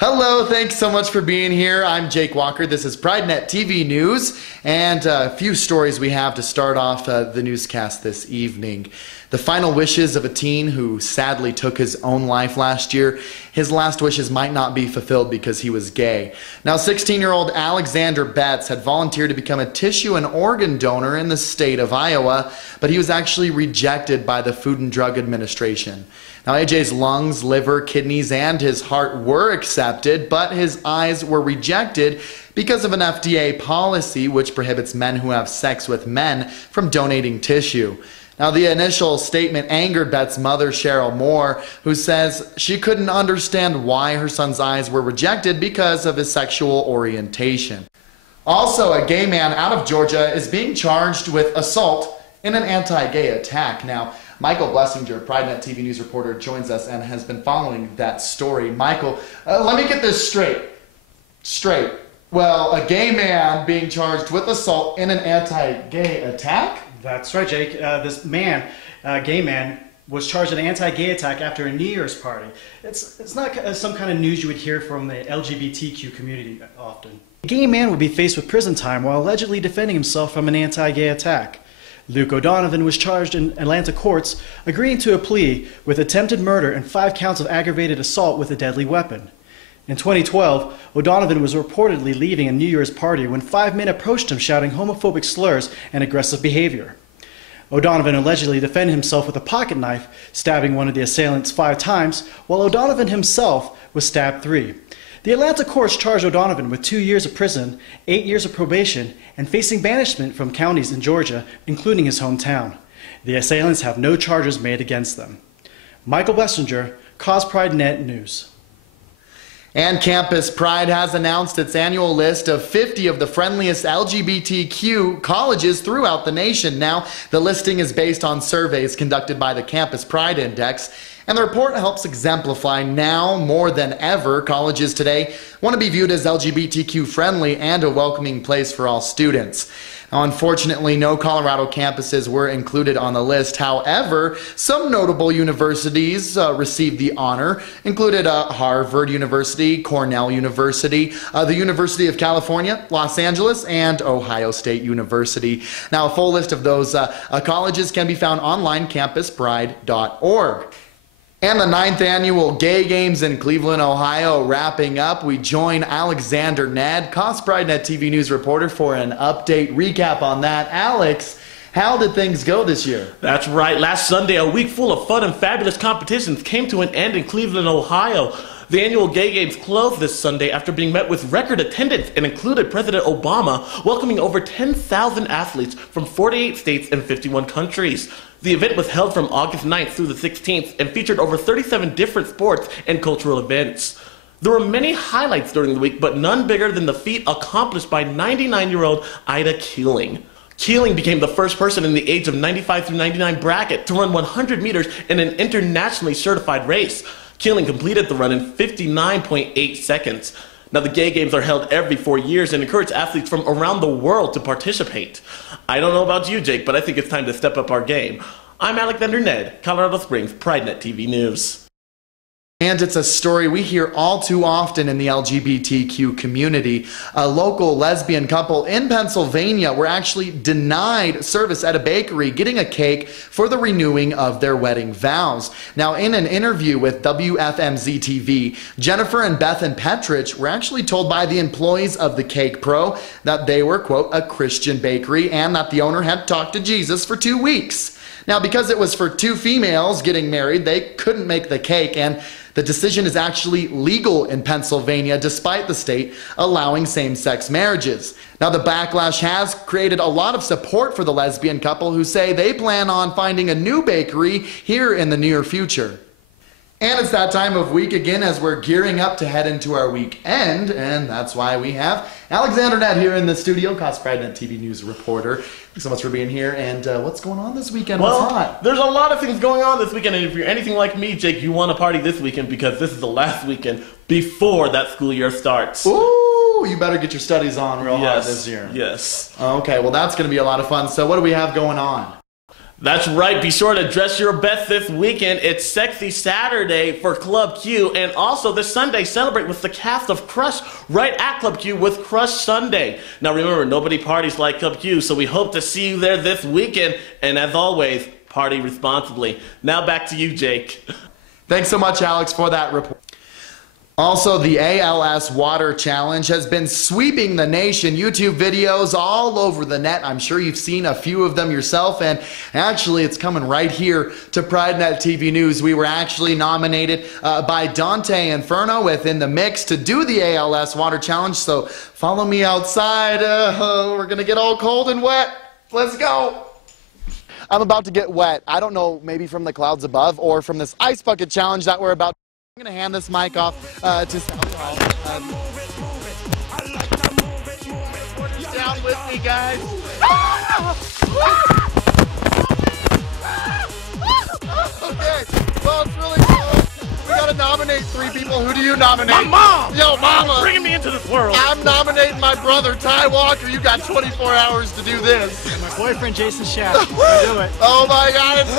Hello, thanks so much for being here. I'm Jake Walker. This is PrideNet TV News, and a few stories we have to start off the newscast this evening. The final wishes of a teen who sadly took his own life last year. His last wishes might not be fulfilled because he was gay. Now, 16-year-old Alexander Betts had volunteered to become a tissue and organ donor in the state of Iowa, but he was actually rejected by the Food and Drug Administration. Now, AJ's lungs, liver, kidneys, and his heart were accepted, but his eyes were rejected because of an FDA policy which prohibits men who have sex with men from donating tissue. Now, the initial statement angered Betts' mother, Cheryl Moore, who says she couldn't understand why her son's eyes were rejected because of his sexual orientation. Also, a gay man out of Georgia is being charged with assault in an anti-gay attack. Now, Michael Blessinger, PrideNet TV News reporter, joins us and has been following that story. Michael, let me get this straight. Well, a gay man being charged with assault in an anti-gay attack? That's right, Jake. This man, gay man, was charged in an anti-gay attack after a New Year's party. It's not some kind of news you would hear from the LGBTQ community often. A gay man would be faced with prison time while allegedly defending himself from an anti-gay attack. Luke ODonovan was charged in Atlanta courts, agreeing to a plea with attempted murder and 5 counts of aggravated assault with a deadly weapon. In 2012, ODonovan was reportedly leaving a New Year's party when 5 men approached him shouting homophobic slurs and aggressive behavior. ODonovan allegedly defended himself with a pocket knife, stabbing one of the assailants 5 times, while ODonovan himself was stabbed 3. The Atlanta courts charged ODonovan with 2 years of prison, 8 years of probation, and facing banishment from counties in Georgia, including his hometown. The assailants have no charges made against them. Michael Blessinger, cosPRIDE News. And Campus Pride has announced its annual list of 50 of the friendliest LGBTQ colleges throughout the nation. Now, the listing is based on surveys conducted by the Campus Pride Index, and the report helps exemplify now more than ever colleges today want to be viewed as LGBTQ friendly and a welcoming place for all students. Now, unfortunately, no Colorado campuses were included on the list. However, some notable universities received the honor, included Harvard University, Cornell University, the University of California, Los Angeles, and Ohio State University. Now, a full list of those colleges can be found online, campuspride.org. And the 9th annual Gay Games in Cleveland, Ohio wrapping up. We join Alexander Nedd, cosPRIDE TV News reporter, for an update recap on that. Alex, how did things go this year? That's right. Last Sunday, a week full of fun and fabulous competitions came to an end in Cleveland, Ohio. The annual Gay Games closed this Sunday after being met with record attendance and included President Obama welcoming over 10,000 athletes from 48 states and 51 countries. The event was held from August 9th through the 16th and featured over 37 different sports and cultural events. There were many highlights during the week, but none bigger than the feat accomplished by 99-year-old Ida Keeling. Keeling became the first person in the age of 95 through 99 bracket to run 100 meters in an internationally certified race. Keeling completed the run in 59.8 seconds. Now, the Gay Games are held every 4 years and encourage athletes from around the world to participate. I don't know about you, Jake, but I think it's time to step up our game. I'm Alexander Nedd, Colorado Springs, PrideNet TV News. And it's a story we hear all too often in the LGBTQ community. A local lesbian couple in Pennsylvania were actually denied service at a bakery getting a cake for the renewing of their wedding vows. Now, in an interview with WFMZ TV, Jennifer and Bethan Petrich were actually told by the employees of the Cake Pro that they were, quote, a Christian bakery and that the owner had talked to Jesus for 2 weeks. Now, because it was for 2 females getting married, they couldn't make the cake, and the decision is actually legal in Pennsylvania, despite the state allowing same-sex marriages. Now, the backlash has created a lot of support for the lesbian couple who say they plan on finding a new bakery here in the near future. And it's that time of week again as we're gearing up to head into our weekend, and that's why we have Alexander Nedd here in the studio, cosPRIDE TV News reporter. Thanks so much for being here, and what's going on this weekend? Well, what's hot? There's a lot of things going on this weekend, and if you're anything like me, Jake, you want to party this weekend because this is the last weekend before that school year starts. Ooh, you better get your studies on real hard this year. Yes. Okay, well that's going to be a lot of fun. So what do we have going on? That's right, be sure to dress your best this weekend. It's Sexy Saturday for Club Q, and also this Sunday, celebrate with the cast of Crush right at Club Q with Crush Sunday. Now remember, nobody parties like Club Q, so we hope to see you there this weekend, and as always, party responsibly. Now back to you, Jake. Thanks so much, Alex, for that report. Also, the ALS Water Challenge has been sweeping the nation. YouTube videos all over the net. I'm sure you've seen a few of them yourself, and actually it's coming right here to PrideNet TV News. We were actually nominated by Dante Infern O within the mix to do the ALS Water Challenge, so follow me outside. We're gonna get all cold and wet. Let's go. I'm about to get wet. I don't know, maybe from the clouds above or from this ice bucket challenge that we're about. I'm going to hand this mic off to down with me, guys. Okay, well, it's really cool. We got to nominate 3 people. Who do you nominate? My mom! Yo, mama! Bringing me into this world. I'm nominating my brother, Ty Walker. You got 24 hours to do this. My boyfriend, Jason Schaff. Do it. Oh, my God, it's